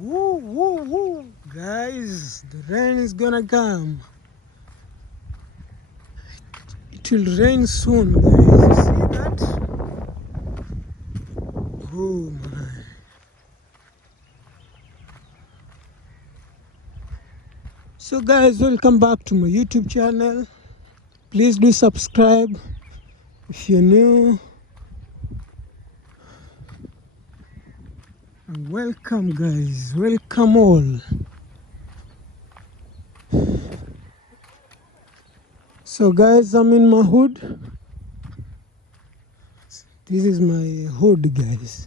Woo, woo, woo. Guys, the rain is gonna come. It will rain soon, guys. You see that? Oh my. So guys, welcome back to my YouTube channel. Please do subscribe if you're new. And welcome guys, welcome all. So guys, I'm in my hood. This is my hood, guys.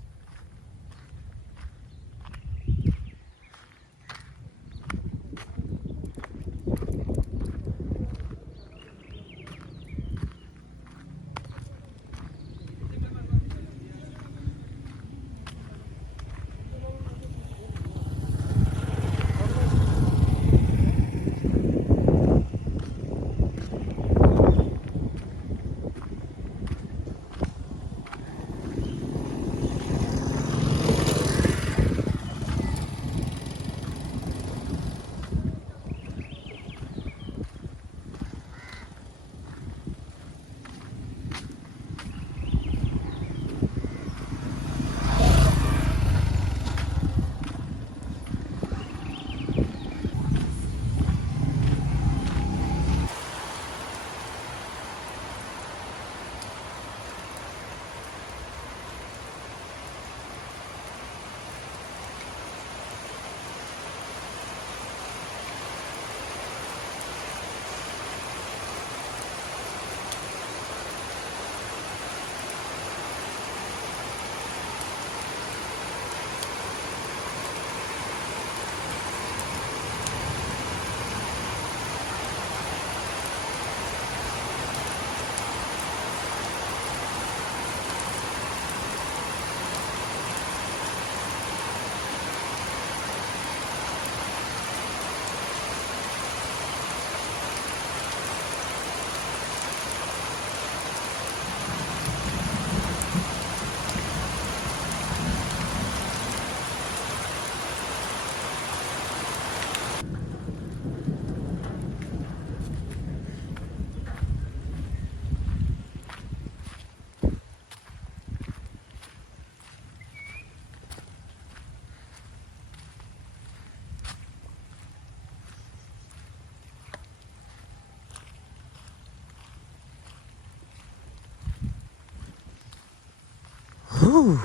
Whew.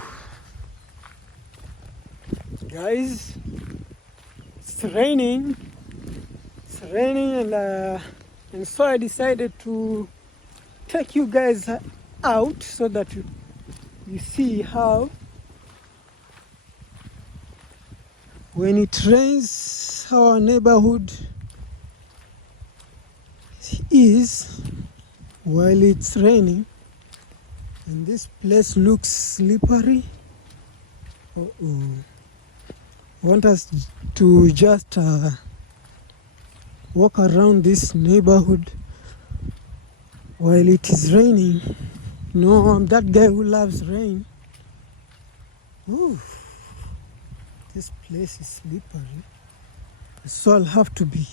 Guys, it's raining. It's raining, and so I decided to take you guys out so that you see how when it rains, how our neighborhood is while it's raining. And this place looks slippery. Uh-oh. I want us to just walk around this neighborhood while it is raining. No, I'm that guy who loves rain. Ooh, this place is slippery. So I'll have to be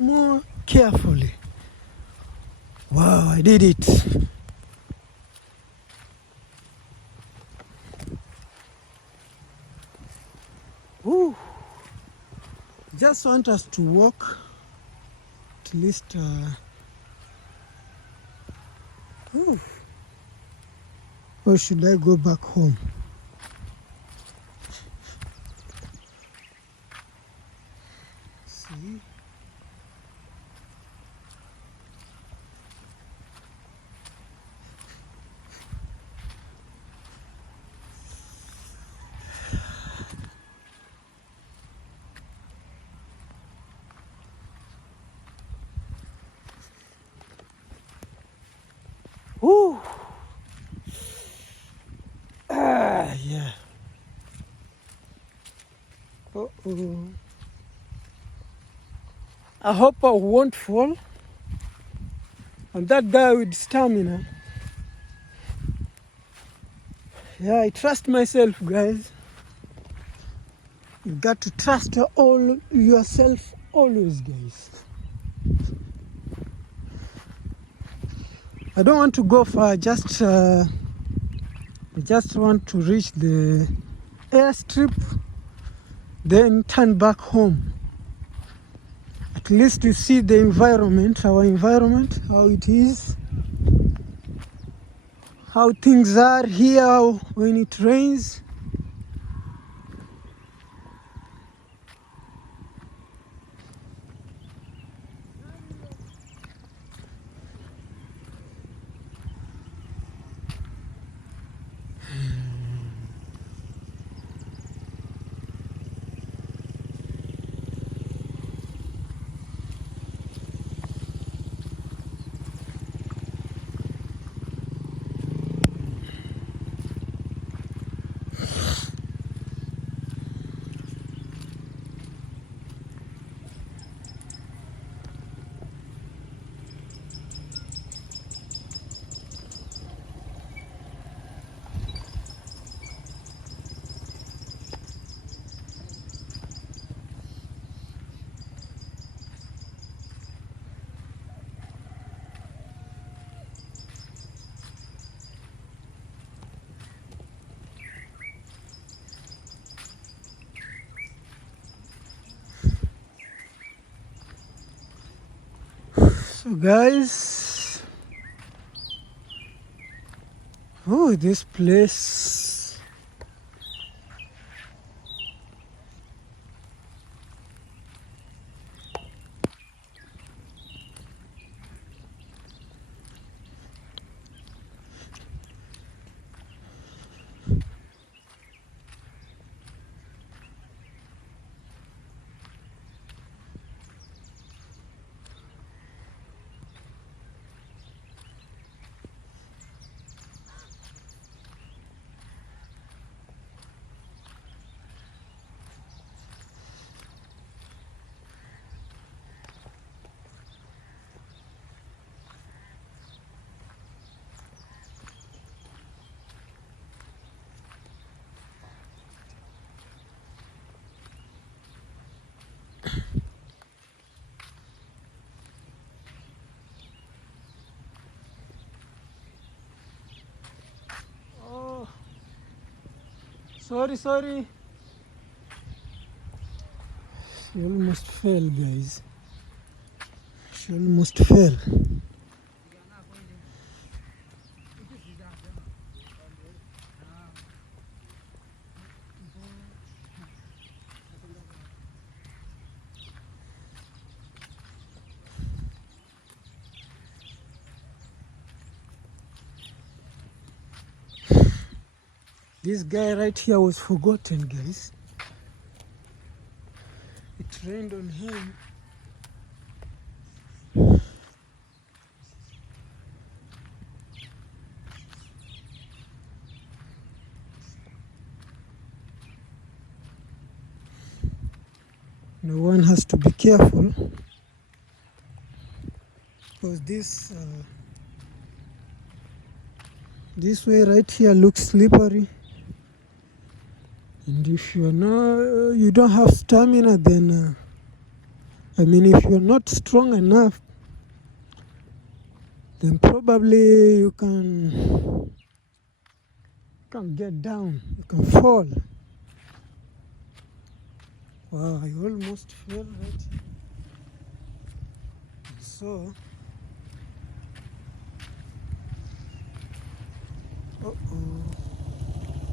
more carefully. Wow, I did it. Ooh. Just want us to walk at least. Or should I go back home? See? Ooh. Yeah. Uh-oh. I hope I won't fall. I'm that guy with stamina. Yeah, I trust myself, guys. You got to trust yourself always, guys. I don't want to go far, I just want to reach the airstrip, then turn back home. At least to see the environment, our environment, how it is, how things are here when it rains. So guys, oh, this place, oh, sorry. She almost fell, guys. She almost fell. This guy right here was forgotten, guys. It rained on him. No one has to be careful because this way right here looks slippery. And if you don't have stamina, then if you're not strong enough, then probably you can get down, you can fall. Wow, I almost fell right here. So,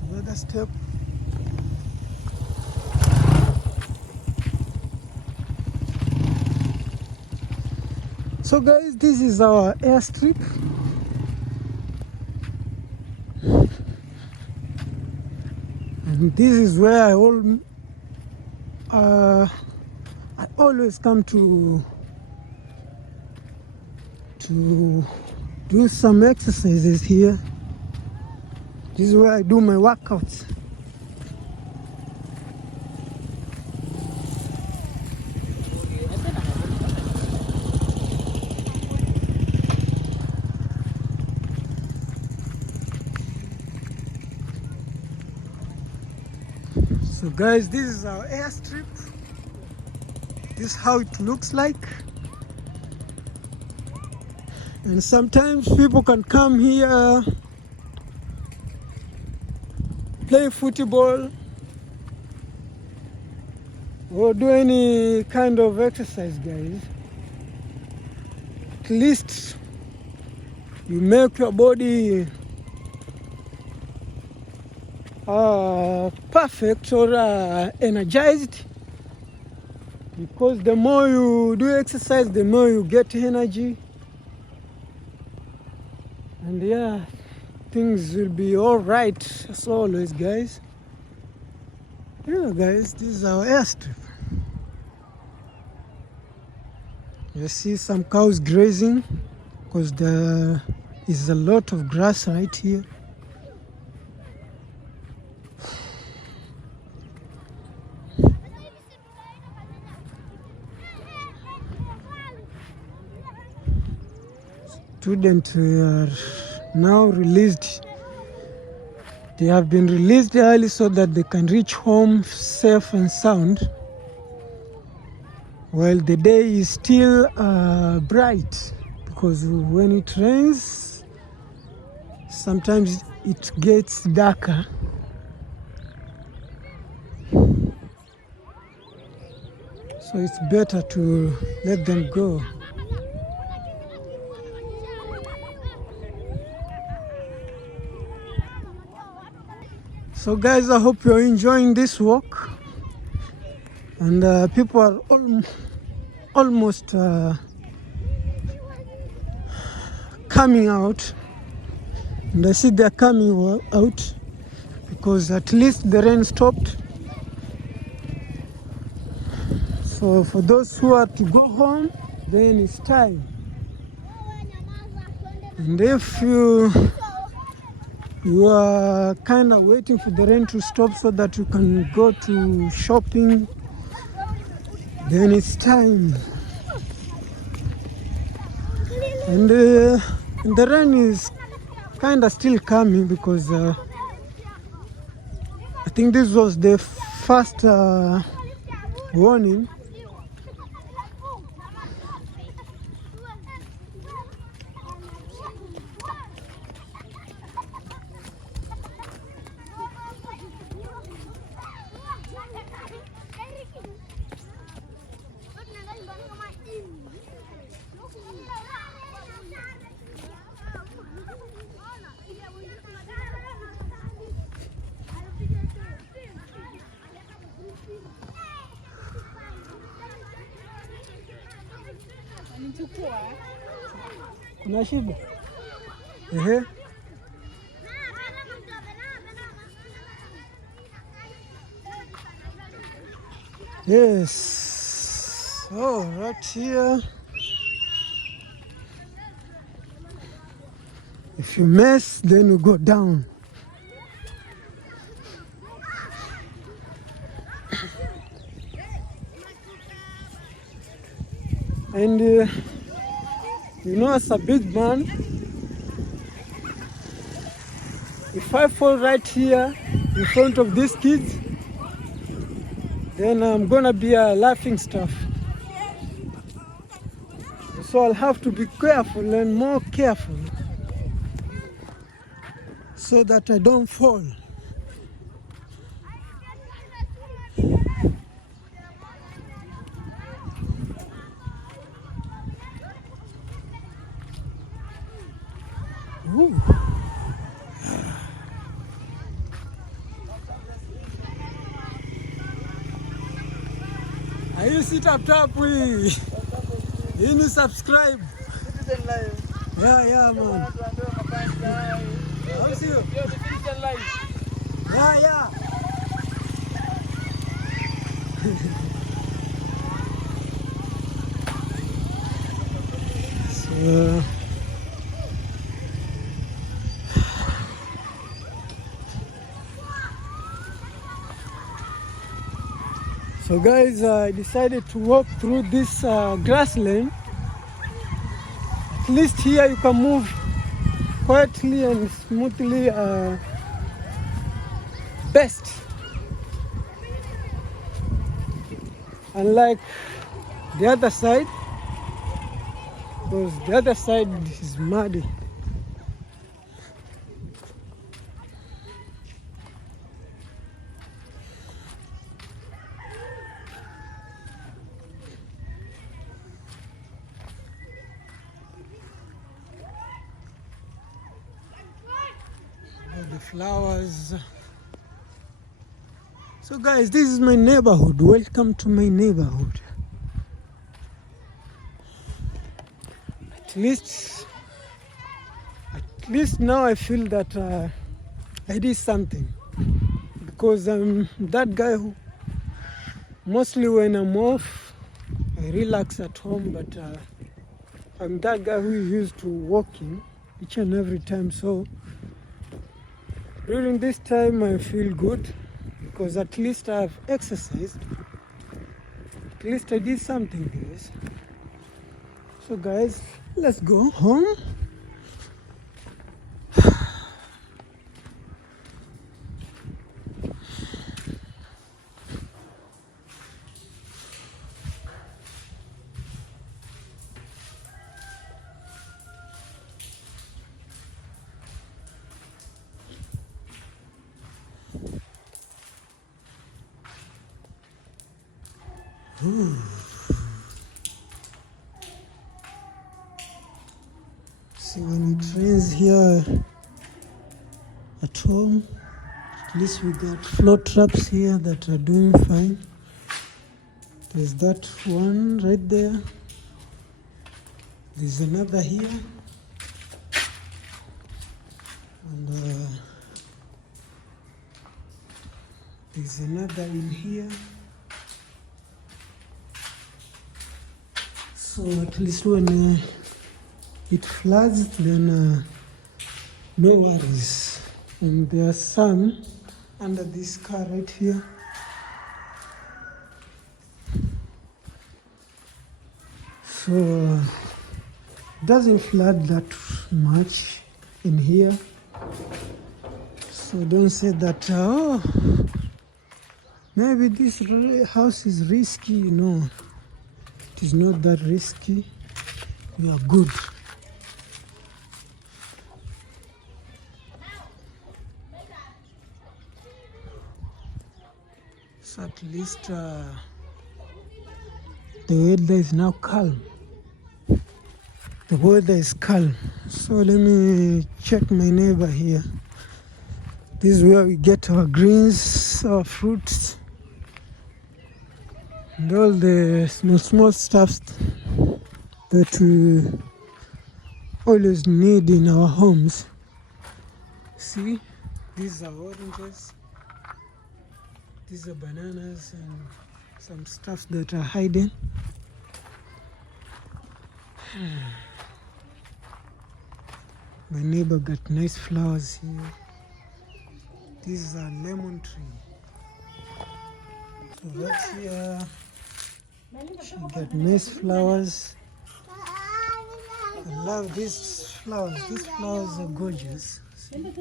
another step. So guys, this is our airstrip. And this is where I always come to do some exercises here. This is where I do my workouts. So guys, this is our airstrip. This is how it looks like. And sometimes people can come here, play football, or do any kind of exercise, guys. At least you make your body perfect or energized, because the more you do exercise, the more you get energy. And yeah, things will be all right as always, guys. Yeah, guys, this is our airstrip. You see some cows grazing because there is a lot of grass right here. Students are now released. They have been released early so that they can reach home safe and sound, while the day is still bright, because when it rains, sometimes it gets darker. So it's better to let them go. So guys, I hope you're enjoying this walk. And people are almost coming out. And I see they're coming out because at least the rain stopped. So for those who are to go home, then it's time. And if you are kind of waiting for the rain to stop so that you can go to shopping, then it's time. And the rain is kind of still coming, because I think this was the first warning. Kuna shida? Ehe. Yes. Oh, right here. If you mess, then you go down. And you know, as a big man, if I fall right here in front of these kids, then I'm gonna be a laughing stock. So I'll have to be careful and more careful so that I don't fall. Ooh. Are you sit up top? You need to subscribe. Yeah, man. How's you? Yeah. So guys, I decided to walk through this grassland. At least here you can move quietly and smoothly best. Unlike the other side, because the other side is muddy. All the flowers. So guys, this is my neighborhood. Welcome to my neighborhood. At least now I feel that I did something, because I'm that guy who mostly when I'm off I relax at home, but I'm that guy who is used to walking each and every time. So during this time I feel good, because at least I've exercised. At least I did something, guys. So guys, let's go home. See, when it rains here at home, at least we got float traps here that are doing fine. There's that one right there. There's another here. And there's another in here. So at least when it floods, then no worries. And there's some under this car right here. So it doesn't flood that much in here. So don't say that, oh, maybe this house is risky. No, it is not that risky. We are good. So at least the weather is now calm. The weather is calm. So let me check my neighbor here. This is where we get our greens, our fruits, and all the small stuff that we always need in our homes. See, these are oranges, these are bananas, and some stuff that are hidden. My neighbor got nice flowers here. This is a lemon tree. So that's here. She got nice flowers. I love these flowers. These flowers are gorgeous. See?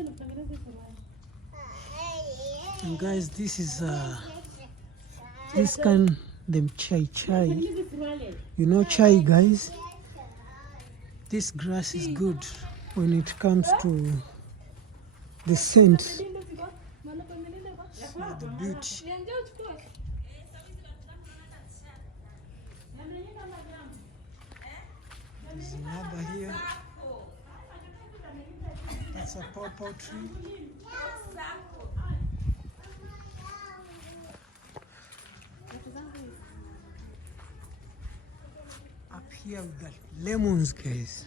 And guys, this is this kind them chai. You know chai, guys? This grass is good when it comes to the scent. See the beauty. There's another here. That's a pawpaw tree. Up here we got lemons, guys.